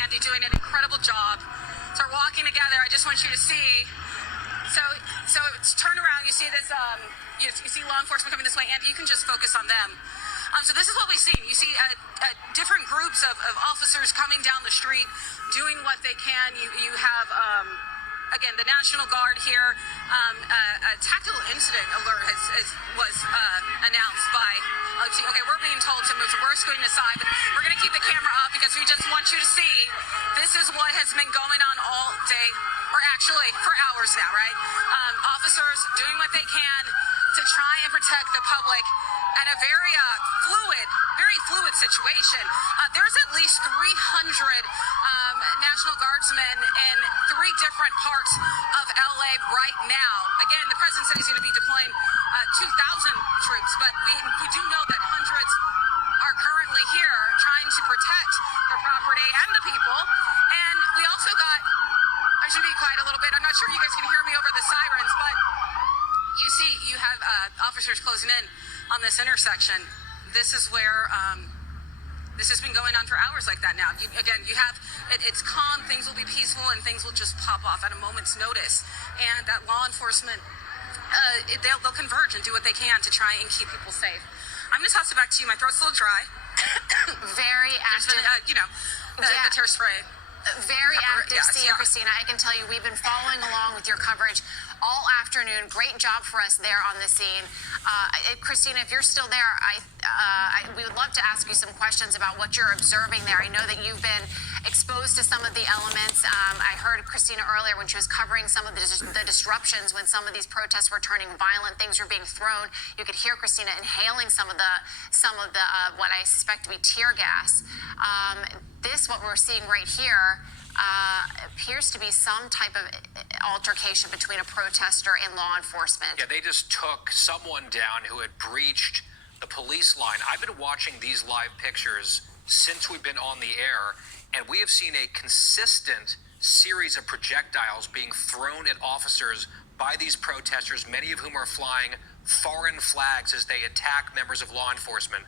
Andy doing an incredible job. So we're walking together. I just want you to see. So it's turn around. You see this. You see law enforcement coming this way. Andy, you can just focus on them. So this is what we've seen. You see different groups of officers coming down the street, doing what they can. You have. Again, the National Guard here, a tactical incident alert was announced by, let's see, okay, we're being told to move, so we're scooting aside, but we're going to keep the camera up because we just want you to see this is what has been going on all day, or actually for hours now, right? Officers doing what they can to try and protect the public in a very fluid situation. There's at least 300 National Guardsmen in 3 different parts of LA right now. Again, the president said he's going to be deploying 2,000 troops, but we do know that hundreds are currently here trying to protect the property and the people. And we also got, I should be quiet a little bit. I'm not sure you guys can hear me over the sirens, but you see, you have officers closing in on this intersection. This is where this has been going on for hours like that now. You have it's calm, things will be peaceful, and things will just pop off at a moment's notice. And that law enforcement, they'll converge and do what they can to try and keep people safe. I'm going to toss it back to you. My throat's a little dry. Very active. The tear spray. Very active scene, Christina. I can tell you we've been following along with your coverage all afternoon. Great job for us there on the scene. Christina, if you're still there, we would love to ask you some questions about what you're observing there. I know that you've been exposed to some of the elements. I heard Christina earlier when she was covering some of the disruptions when some of these protests were turning violent, things were being thrown. You could hear Christina inhaling some of the what I suspect to be tear gas. What we're seeing right here appears to be some type of altercation between a protester and law enforcement. Yeah, they just took someone down who had breached the police line. I've been watching these live pictures since we've been on the air, and we have seen a consistent series of projectiles being thrown at officers by these protesters, many of whom are flying foreign flags as they attack members of law enforcement.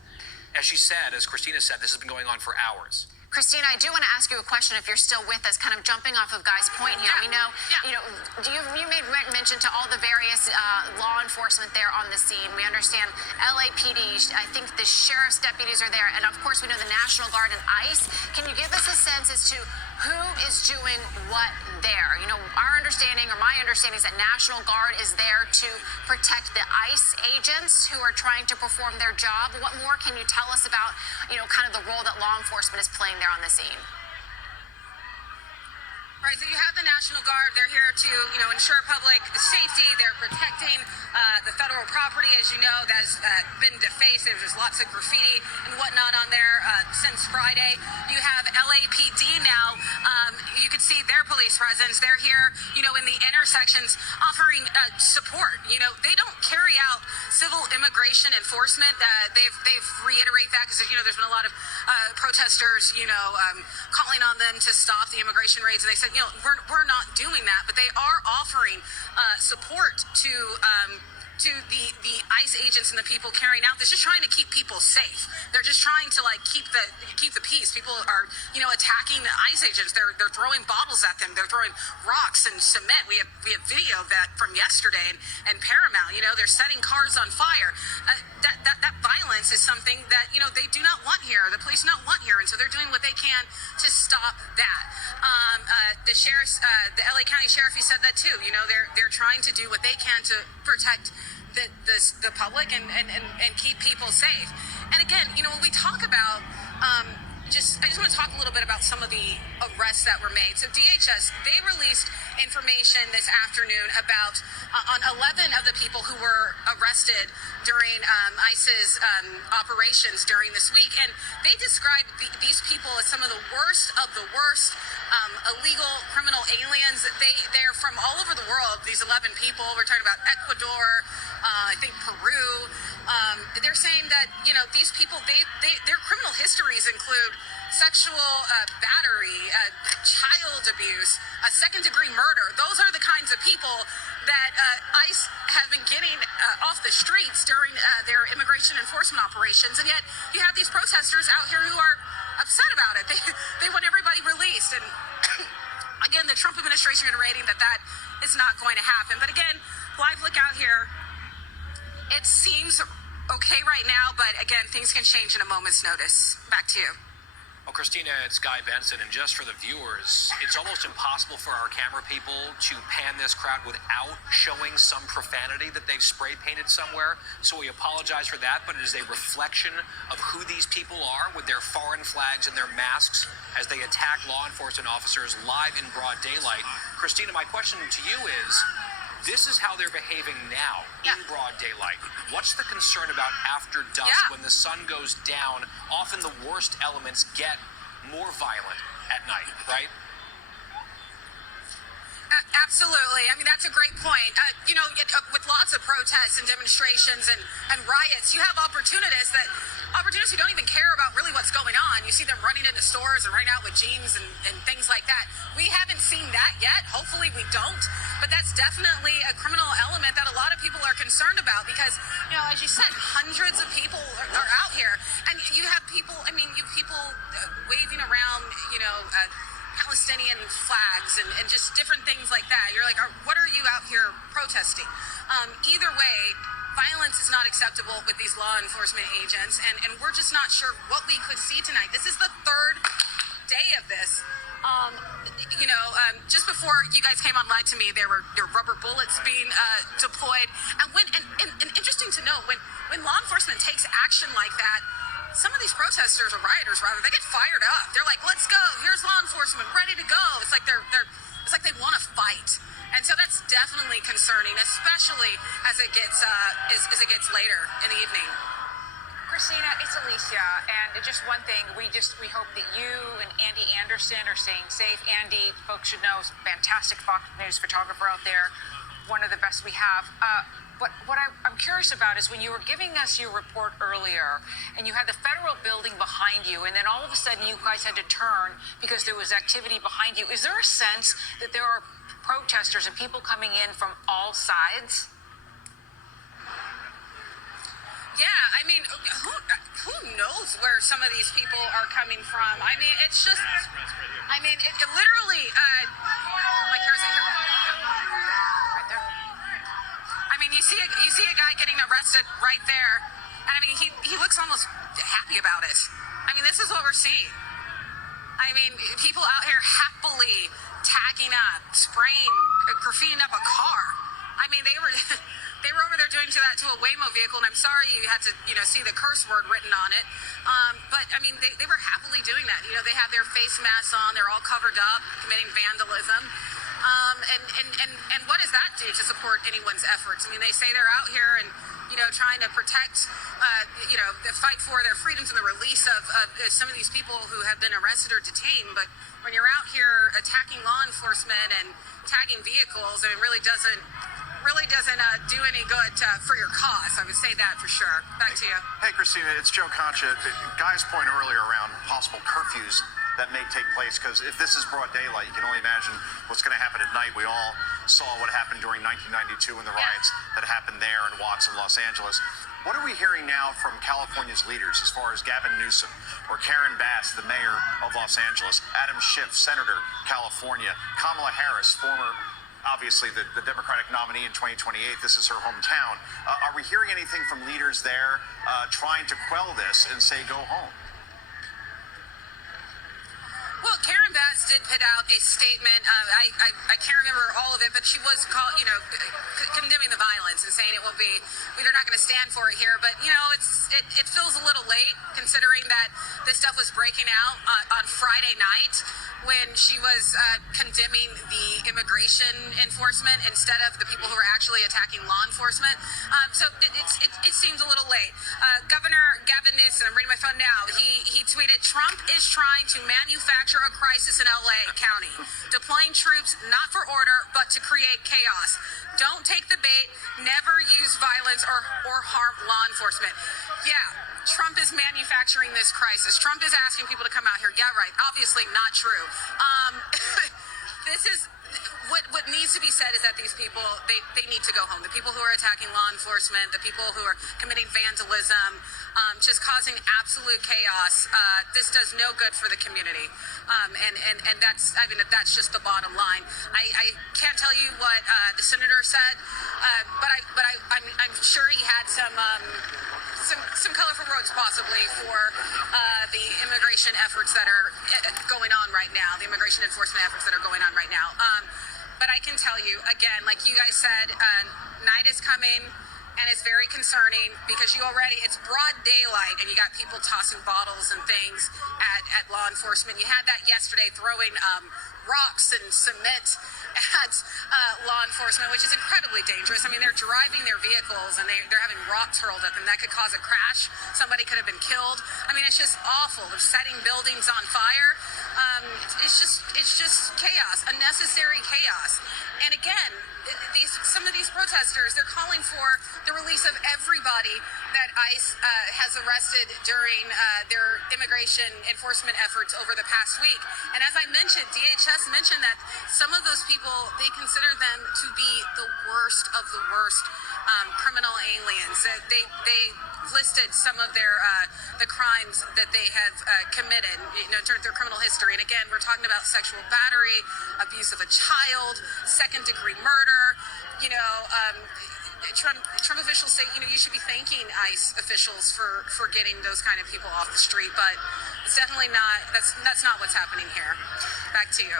As she said, as Christina said, this has been going on for hours. Christina, I do want to ask you a question if you're still with us, kind of jumping off of Guy's point here. We know, you made mention to all the various law enforcement there on the scene. We understand LAPD, I think the sheriff's deputies are there, and of course we know the National Guard and ICE. Can you give us a sense as to who is doing what there? Our understanding, or my understanding, is that National Guard is there to protect the ICE agents who are trying to perform their job. What more can you tell us about, kind of the role that law enforcement is playing there on the scene? Right, so you have the National Guard. They're here to, ensure public safety. They're protecting the federal property, as you know, that's been defaced. There's just lots of graffiti and whatnot on there since Friday. You have LAPD now. You can see their police presence. They're here, in the intersections offering support. They don't carry out civil immigration enforcement. They've reiterated that because, there's been a lot of protesters, calling on them to stop the immigration raids. And they said, we're not doing that, but they are offering support to the ICE agents and the people carrying out this, just trying to keep people safe. They're just trying to keep the peace. People are attacking the ICE agents. They're throwing bottles at them. They're throwing rocks and cement. We have video of that from yesterday and Paramount. They're setting cars on fire. That violence is something that they do not want here. The police do not want here, and so they're doing what they can to stop that. The sheriff's, the LA County Sheriff, he said that too. They're trying to do what they can to protect the public and keep people safe. And again, when we talk about I just want to talk a little bit about some of the arrests that were made. So DHS, they released information this afternoon about on 11 of the people who were arrested during ICE's operations during this week. And they described these people as some of the worst illegal criminal aliens. They're from all over the world, these 11 people. We're talking about Ecuador, I think Peru. They're saying that, these people, their criminal histories include sexual battery, child abuse, second-degree murder. Those are the kinds of people that ICE have been getting off the streets during their immigration enforcement operations. And yet you have these protesters out here who are upset about it. They want everybody released. the Trump administration reiterating that that is not going to happen. But again, live look out here. It seems okay right now, but again, things can change in a moment's notice. Back to you. Well, Christina, it's Guy Benson, and just for the viewers, it's almost impossible for our camera people to pan this crowd without showing some profanity that they've spray painted somewhere. So we apologize for that, but it is a reflection of who these people are with their foreign flags and their masks as they attack law enforcement officers live in broad daylight. Christina, my question to you is, this is how they're behaving now in broad daylight. What's the concern about after dusk when the sun goes down? Often the worst elements get more violent at night, right? Absolutely. I mean, that's a great point. With lots of protests and demonstrations and riots, you have opportunists who don't even care about really what's going on. You see them running into stores and running out with jeans and things like that. We haven't seen that yet. Hopefully we don't. But that's definitely a criminal element that a lot of people are concerned about because, as you said, hundreds of people are out here. And you have people, waving around, Palestinian flags and just different things like that. You're like, what are you out here protesting? Either way, violence is not acceptable with these law enforcement agents, and we're just not sure what we could see tonight. This is the third day of this. Just before you guys came on live to me, there were rubber bullets being deployed. And interesting to know, when law enforcement takes action like that, some of these protesters or rioters, rather, they get fired up. They're like, "Let's go! Here's law enforcement, ready to go." It's like they want to fight, and so that's definitely concerning, especially as it gets later in the evening. Christina, it's Alicia, and just one thing, we hope that you and Andy Anderson are staying safe. Andy, folks should know, is a fantastic Fox News photographer out there, one of the best we have. But what I'm curious about is when you were giving us your report earlier and you had the federal building behind you, and then all of a sudden you guys had to turn because there was activity behind you. Is there a sense that there are protesters and people coming in from all sides? Yeah, who knows where some of these people are coming from? It's just, it literally, like here's it here. Right there. You see a guy getting arrested right there, and he looks almost happy about it. This is what we're seeing. People out here happily tagging up, spraying, graffitiing up a car. They were over there doing that to a Waymo vehicle, and I'm sorry you had to, see the curse word written on it. But they were happily doing that. They have their face masks on, they're all covered up, committing vandalism. And what does that do to support anyone's efforts? They say they're out here and, trying to protect, the fight for their freedoms and the release of some of these people who have been arrested or detained. But when you're out here attacking law enforcement and tagging vehicles, it really doesn't do any good for your cause. I would say that for sure. Back to you. Hey, Christina, it's Joe Concha. Guy's point earlier around possible curfews that may take place, because if this is broad daylight, you can only imagine what's going to happen at night. We all saw what happened during 1992 and the riots that happened there in Watts and Los Angeles. What are we hearing now from California's leaders as far as Gavin Newsom or Karen Bass, the mayor of Los Angeles, Adam Schiff, Senator, California, Kamala Harris, former, obviously, the Democratic nominee in 2028. This is her hometown. Are we hearing anything from leaders there trying to quell this and say, go home? Well, Karen Bass did put out a statement. I can't remember all of it, but she was condemning the violence and saying they're not going to stand for it here. But it feels a little late considering that this stuff was breaking out on Friday night when she was condemning the immigration enforcement instead of the people who were actually attacking law enforcement. So it seems a little late. Governor Gavin Newsom, I'm reading my phone now. He tweeted, "Trump is trying to manufacture a crisis in LA County, deploying troops not for order but to create chaos. Don't take the bait. Never use violence or harm law enforcement." Yeah, Trump is manufacturing this crisis. Trump is asking people to come out here. Yeah, right. Obviously not true. what needs to be said is that these people, they need to go home. The people who are attacking law enforcement, the people who are committing vandalism, just causing absolute chaos. This does no good for the community, and that's, I mean, that's just the bottom line. I can't tell you what the senator said, but I'm sure he had some colorful words possibly for the immigration efforts that are going on right now, the immigration enforcement efforts that are going on right now. But I can tell you, again, like you guys said, night is coming, and it's very concerning because it's broad daylight, and you got people tossing bottles and things at law enforcement. You had that yesterday, throwing rocks and cement at law enforcement, which is incredibly dangerous. I mean, they're driving their vehicles, and they're having rocks hurled at them. That could cause a crash. Somebody could have been killed. I mean, it's just awful. They're setting buildings on fire. It's just chaos, unnecessary chaos. And again, some of these protesters, they're calling for the release of everybody that ICE has arrested during their immigration enforcement efforts over the past week. And as I mentioned, DHS mentioned that some of those people, they consider them to be the worst of the worst criminal aliens. They listed some of the crimes that they have committed, in terms of their criminal history. And again, we're talking about sexual battery, abuse of a child, second-degree murder. Trump officials say, you should be thanking ICE officials for getting those kind of people off the street, but it's definitely not. That's not what's happening here. Back to you.